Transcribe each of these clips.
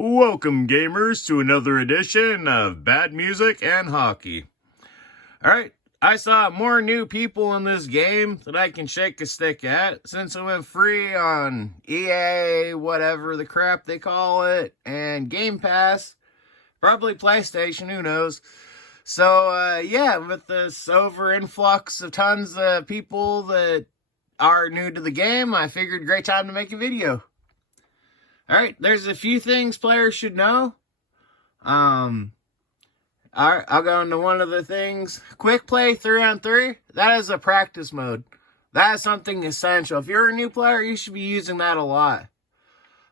Welcome, gamers, to another edition of Bad Music and Hockey. Alright, I saw more new people in this game that I can shake a stick at since it went free on EA, whatever the crap they call it, and Game Pass, probably PlayStation, who knows. So, yeah, with this over influx of tons of people that are new to the game, I figured great time to make a video. Alright, there's a few things players should know. Alright, I'll go into one of the things. Quick play 3-on-3, that is a practice mode. That is something essential. If you're a new player, you should be using that a lot.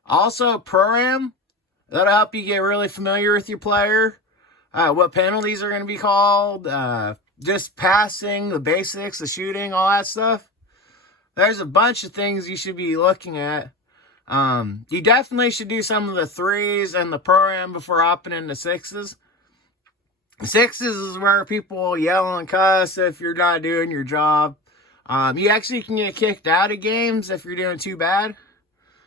Also, Pro-Am, that'll help you get really familiar with your player. What penalties are going to be called. Just passing, the basics, the shooting, all that stuff. There's a bunch of things you should be looking at. You definitely should do some of the 3s and the Pro-Am before hopping into 6s. 6s is where people yell and cuss if you're not doing your job. You actually can get kicked out of games if you're doing too bad.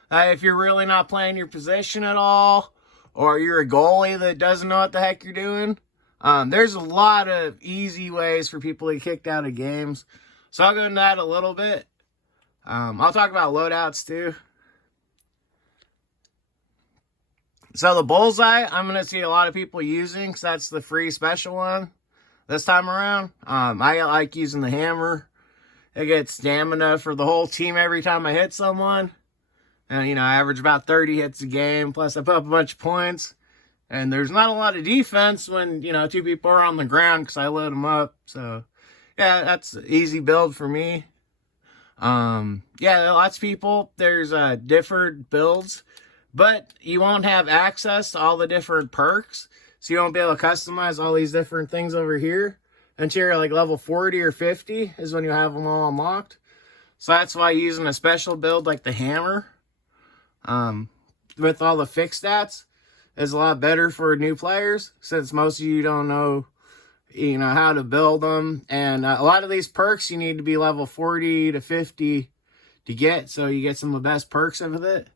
If you're really not playing your position at all, or you're a goalie that doesn't know what the heck you're doing. There's a lot of easy ways for people to get kicked out of games. So I'll go into that a little bit. I'll talk about loadouts too. So the bullseye, I'm going to see a lot of people using, because that's the free special one this time around. I like using the hammer. I get stamina for the whole team every time I hit someone. And, I average about 30 hits a game, plus I put up a bunch of points. And there's not a lot of defense when, 2 people are on the ground, because I load them up. So, yeah, that's an easy build for me. Yeah, lots of people, there's different builds. But you won't have access to all the different perks. So you won't be able to customize all these different things over here. Until you're like level 40 or 50 is when you have them all unlocked. So that's why using a special build like the hammer, with all the fixed stats, is a lot better for new players. Since most of you don't know, how to build them. And a lot of these perks you need to be level 40 to 50 to get. So you get some of the best perks of it.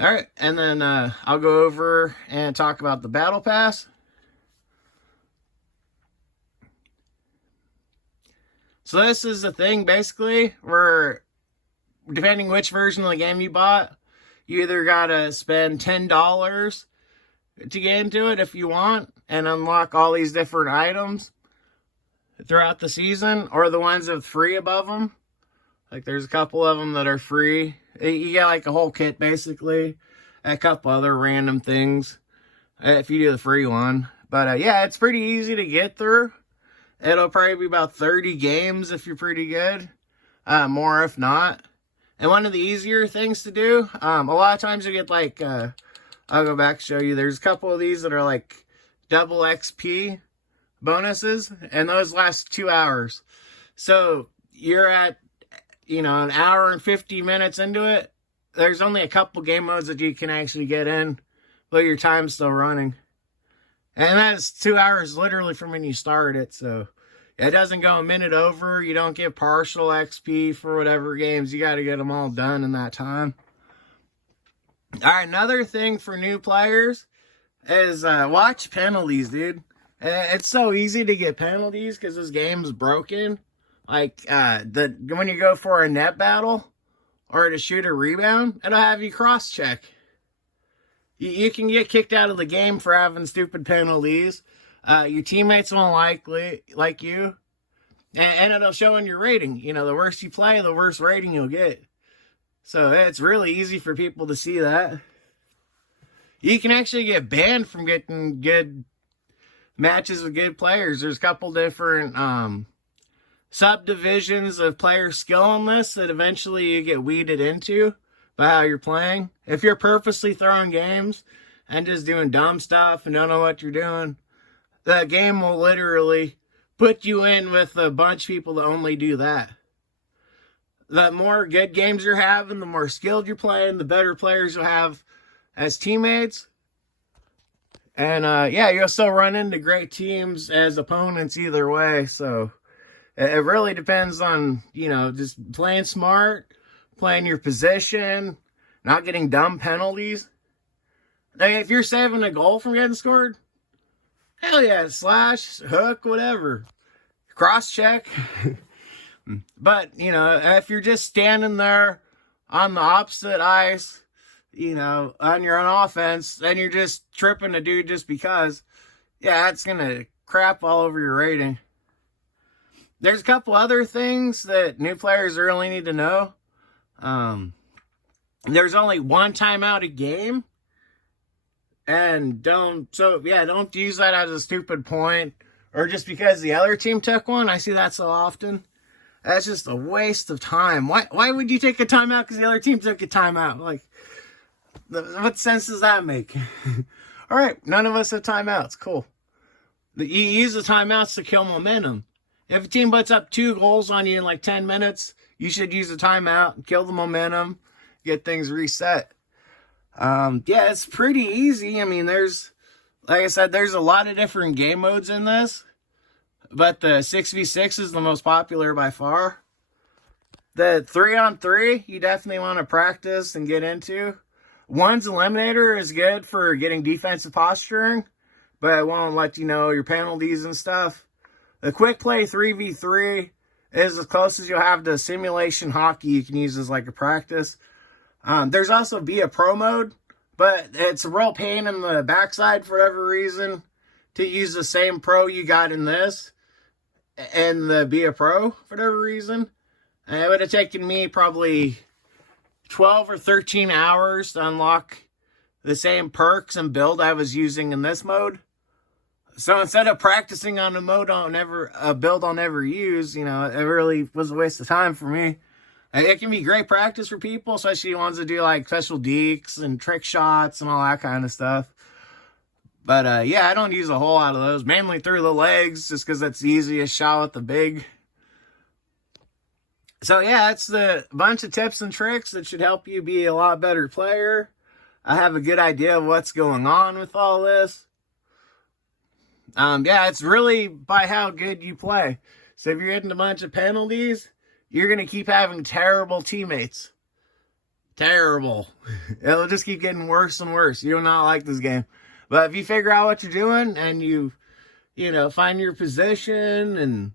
Alright, and then I'll go over and talk about the Battle Pass. So this is the thing, basically, where depending which version of the game you bought, you either gotta spend $10 to get into it if you want, and unlock all these different items throughout the season, or the ones with free above them. Like, there's a couple of them that are free. You get, like, a whole kit, basically. A couple other random things, if you do the free one. But, yeah, it's pretty easy to get through. It'll probably be about 30 games if you're pretty good. More if not. And one of the easier things to do, a lot of times you get, like, I'll go back and show you. There's a couple of these that are, like, double XP bonuses. And those last 2 hours. So, you're at an hour and 50 minutes into it, there's only a couple game modes that you can actually get in, but your time's still running. And that's 2 hours literally from when you start it, so it doesn't go a minute over. You don't get partial XP for whatever games. You got to get them all done in that time. Alright, another thing for new players is watch penalties, dude. It's so easy to get penalties because this game's broken. Like, when you go for a net battle or to shoot a rebound, it'll have you cross-check. You can get kicked out of the game for having stupid penalties. Your teammates won't like you. And it'll show in your rating. The worse you play, the worse rating you'll get. So it's really easy for people to see that. You can actually get banned from getting good matches with good players. There's a couple different, subdivisions of player skill on this that eventually you get weeded into by how you're playing. If you're purposely throwing games and just doing dumb stuff and don't know what you're doing, the game will literally put you in with a bunch of people that only do that. The more good games you're having, the more skilled you're playing, the better players you'll have as teammates. And yeah, you'll still run into great teams as opponents either way, so it really depends on, just playing smart, playing your position, not getting dumb penalties. Like, if you're saving a goal from getting scored, hell yeah, slash, hook, whatever. Cross check. But, you know, if you're just standing there on the opposite ice, you know, on your own offense, and you're just tripping a dude just because, yeah, that's going to crap all over your rating. There's a couple other things that new players really need to know. There's only one timeout a game. And don't use that as a stupid point, or just because the other team took one. I see that so often. That's just a waste of time. Why would you take a timeout because the other team took a timeout? Like, what sense does that make? All right, none of us have timeouts. Cool. You use the timeouts to kill momentum. If a team puts up 2 goals on you in like 10 minutes, you should use a timeout, kill the momentum, get things reset. It's pretty easy. I mean, like I said, there's a lot of different game modes in this, but the 6v6 is the most popular by far. The 3-on-3, you definitely want to practice and get into. One's eliminator is good for getting defensive posturing, but it won't let you know your penalties and stuff. The quick play 3v3 is as close as you'll have to simulation hockey you can use as like a practice. There's also Be a Pro mode, but it's a real pain in the backside for whatever reason to use the same pro you got in this and the Be a Pro for whatever reason. And it would have taken me probably 12 or 13 hours to unlock the same perks and build I was using in this mode. So instead of practicing on a build I'll never use, you know, it really was a waste of time for me. It can be great practice for people, especially ones that do like special dekes and trick shots and all that kind of stuff. But I don't use a whole lot of those, mainly through the legs, just because that's the easiest shot with the big. So yeah, it's the bunch of tips and tricks that should help you be a lot better player. I have a good idea of what's going on with all this. It's really by how good you play. So if you're getting a bunch of penalties, you're going to keep having terrible teammates. Terrible. It'll just keep getting worse and worse. You will not like this game. But if you figure out what you're doing and you find your position and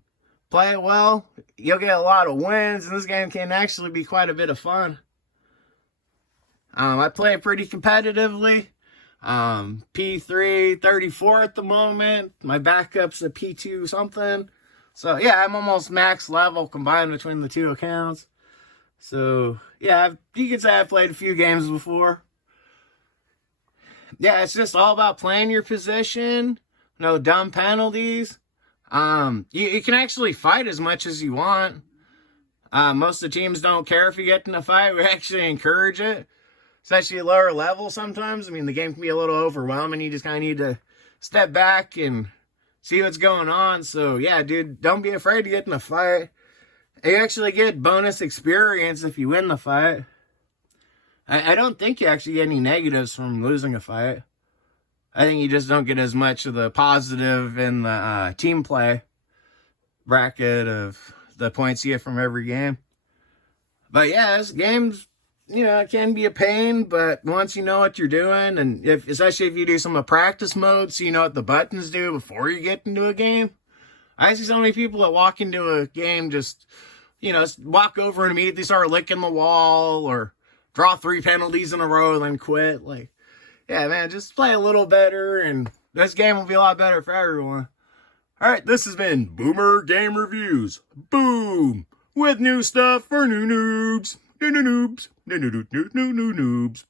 play it well, you'll get a lot of wins. And this game can actually be quite a bit of fun. I play pretty competitively. P3 34 at the moment. My backup's a P2 something. So yeah, I'm almost max level combined between the two accounts. So yeah, you could say I've played a few games before. Yeah, it's just all about playing your position. No dumb penalties. You can actually fight as much as you want. Most of the teams don't care if you get in a fight. We actually encourage it. Especially lower level sometimes. I mean, the game can be a little overwhelming. You just kind of need to step back and see what's going on. So, yeah, dude, don't be afraid to get in a fight. You actually get bonus experience if you win the fight. I don't think you actually get any negatives from losing a fight. I think you just don't get as much of the positive in the team play bracket of the points you get from every game. But, yeah, this game's, it can be a pain, but once you know what you're doing, and especially if you do some of practice mode, so you know what the buttons do before you get into a game. I see so many people that walk into a game just, walk over and immediately start licking the wall or draw 3 penalties in a row and then quit. Like, yeah, man, just play a little better, and this game will be a lot better for everyone. All right, this has been Boomer Game Reviews. Boom! With new stuff for new noobs. New noobs. New noobs.